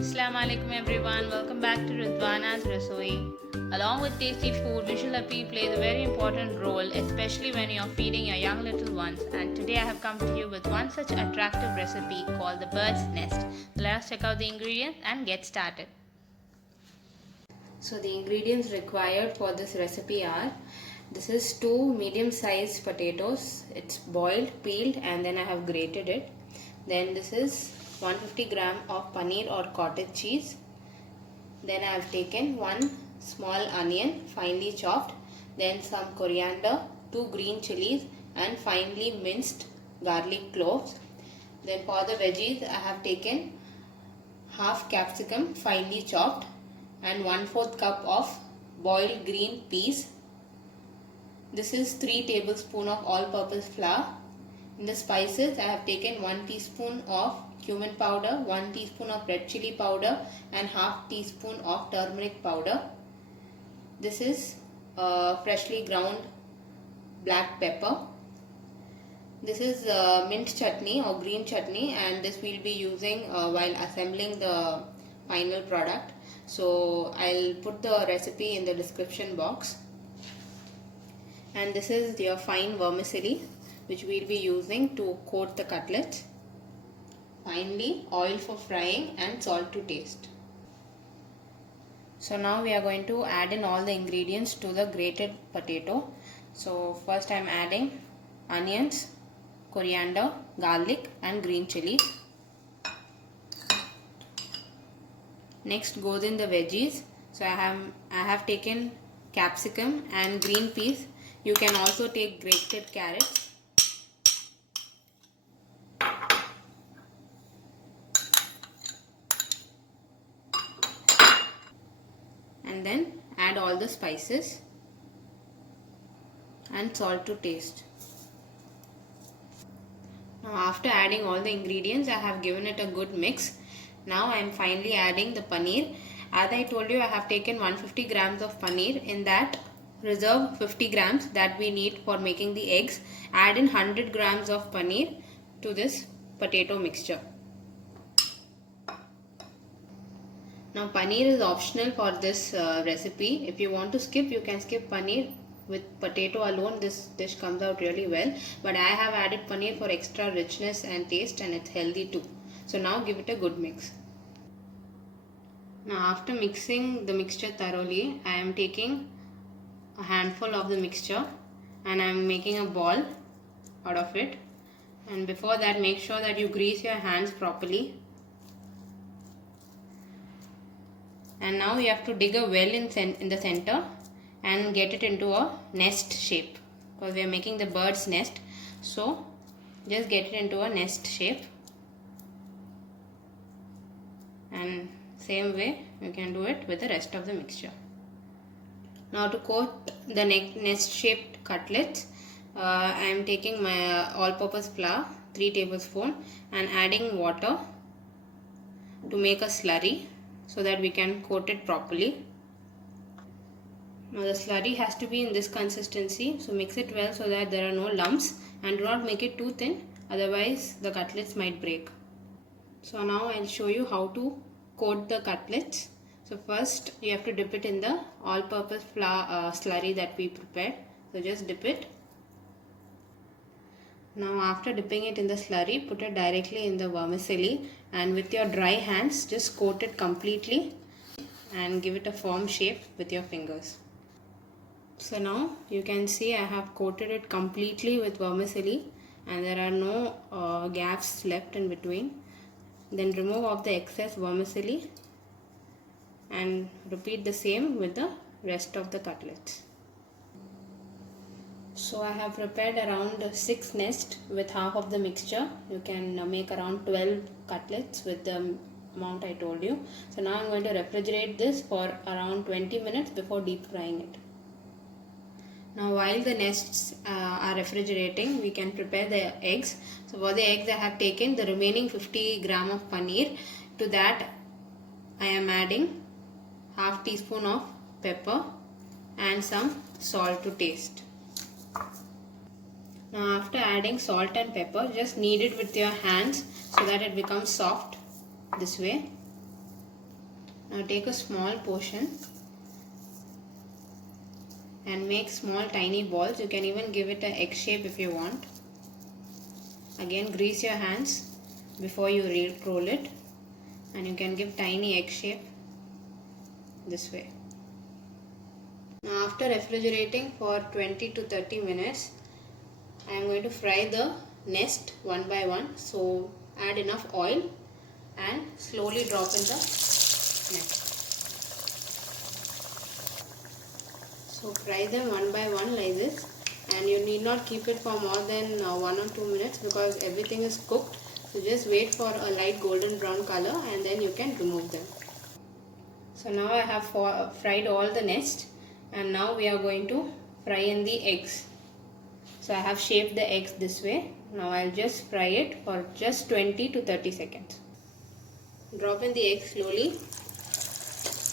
Assalamu alaikum everyone, welcome back to Ridwana's Rasoi. Along with tasty food, visual appeal plays a very important role, especially when you're feeding your young little ones. And today I have come to you with one such attractive recipe called the bird's nest. Let us check out the ingredients and get started. So the ingredients required for this recipe are, this is 2 medium-sized potatoes. It's boiled, peeled, and then I have grated it. Then this is 150 gram of paneer or cottage cheese. Then I have taken 1 small onion finely chopped. Then some coriander, 2 green chilies, and finely minced garlic cloves. Then for the veggies I have taken half capsicum finely chopped and 1/4 cup of boiled green peas. This is 3 tablespoons of all-purpose flour. In the spices, I have taken 1 teaspoon of cumin powder, 1 teaspoon of red chili powder, and half teaspoon of turmeric powder. This is freshly ground black pepper. This is mint chutney or green chutney, and this we'll be using while assembling the final product. So I'll put the recipe in the description box. And this is your fine vermicelli, which we'll be using to coat the cutlets. Finally, oil for frying and salt to taste. So now we are going to add in all the ingredients to the grated potato. So first I am adding onions, coriander, garlic and green chilies. Next goes in the veggies. So I have taken capsicum and green peas. You can also take grated carrots. And then add all the spices and salt to taste. Now after adding all the ingredients, I have given it a good mix. Now I am finally adding the paneer. As I told you, I have taken 150 grams of paneer. In that, reserve 50 grams that we need for making the eggs. Add in 100 grams of paneer to this potato mixture. Now paneer is optional for this recipe. If you want to skip, you can skip paneer. With potato alone, this dish comes out really well. But I have added paneer for extra richness and taste, and it's healthy too. So now give it a good mix. Now after mixing the mixture thoroughly, I am taking a handful of the mixture and I am making a ball out of it. And before that, make sure that you grease your hands properly. And now you have to dig a well in the center and get it into a nest shape, because we are making the bird's nest. So just get it into a nest shape, and same way you can do it with the rest of the mixture. Now to coat the nest shaped cutlets, I am taking my all-purpose flour 3 tablespoons and adding water to make a slurry so that we can coat it properly. Now the slurry has to be in this consistency, so mix it well so that there are no lumps, and do not make it too thin, otherwise the cutlets might break. So now I'll show you how to coat the cutlets. So first you have to dip it in the all-purpose flour slurry that we prepared. So just dip it. Now after dipping it in the slurry, put it directly in the vermicelli, and with your dry hands just coat it completely and give it a firm shape with your fingers. So now you can see I have coated it completely with vermicelli and there are no gaps left in between. Then remove off the excess vermicelli and repeat the same with the rest of the cutlets. So I have prepared around 6 nests with half of the mixture. You can make around 12 cutlets with the amount I told you. So now I am going to refrigerate this for around 20 minutes before deep frying it. Now while the nests are refrigerating, we can prepare the eggs. So for the eggs, I have taken the remaining 50 gram of paneer. To that I am adding half teaspoon of pepper and some salt to taste. Now after adding salt and pepper, just knead it with your hands so that it becomes soft this way. Now take a small portion and make small tiny balls. You can even give it an egg shape if you want. Again, grease your hands before you roll it, and you can give tiny egg shape this way. Now after refrigerating for 20 to 30 minutes, I am going to fry the nest one by one. So add enough oil and slowly drop in the nest. So fry them one by one like this, and you need not keep it for more than 1 or 2 minutes because everything is cooked. So just wait for a light golden brown color and then you can remove them. So now I have fried all the nest, and now we are going to fry in the eggs. So I have shaped the eggs this way. Now I'll just fry it for just 20 to 30 seconds. Drop in the egg slowly,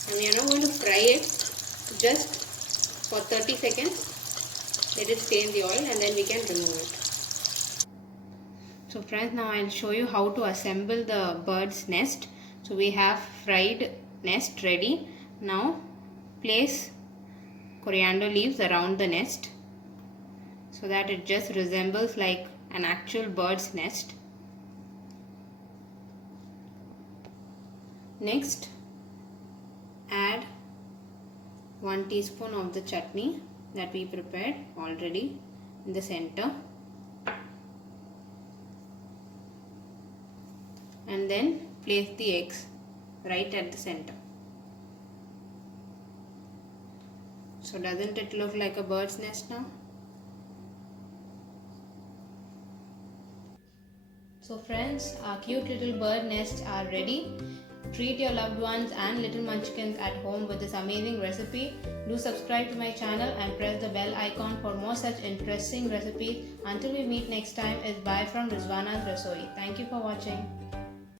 and we are now going to fry it just for 30 seconds. Let it stay in the oil and then we can remove it. So friends, now I'll show you how to assemble the bird's nest. So we have fried nest ready. Now place coriander leaves around the nest so that it just resembles like an actual bird's nest. Next, add 1 teaspoon of the chutney that we prepared already in the center, and then place the eggs right at the center. So doesn't it look like a bird's nest now? So friends, our cute little bird nests are ready. Treat your loved ones and little munchkins at home with this amazing recipe. Do subscribe to my channel and press the bell icon for more such interesting recipes. Until we meet next time, it's bye from Rizwana's Rasoi. Thank you for watching.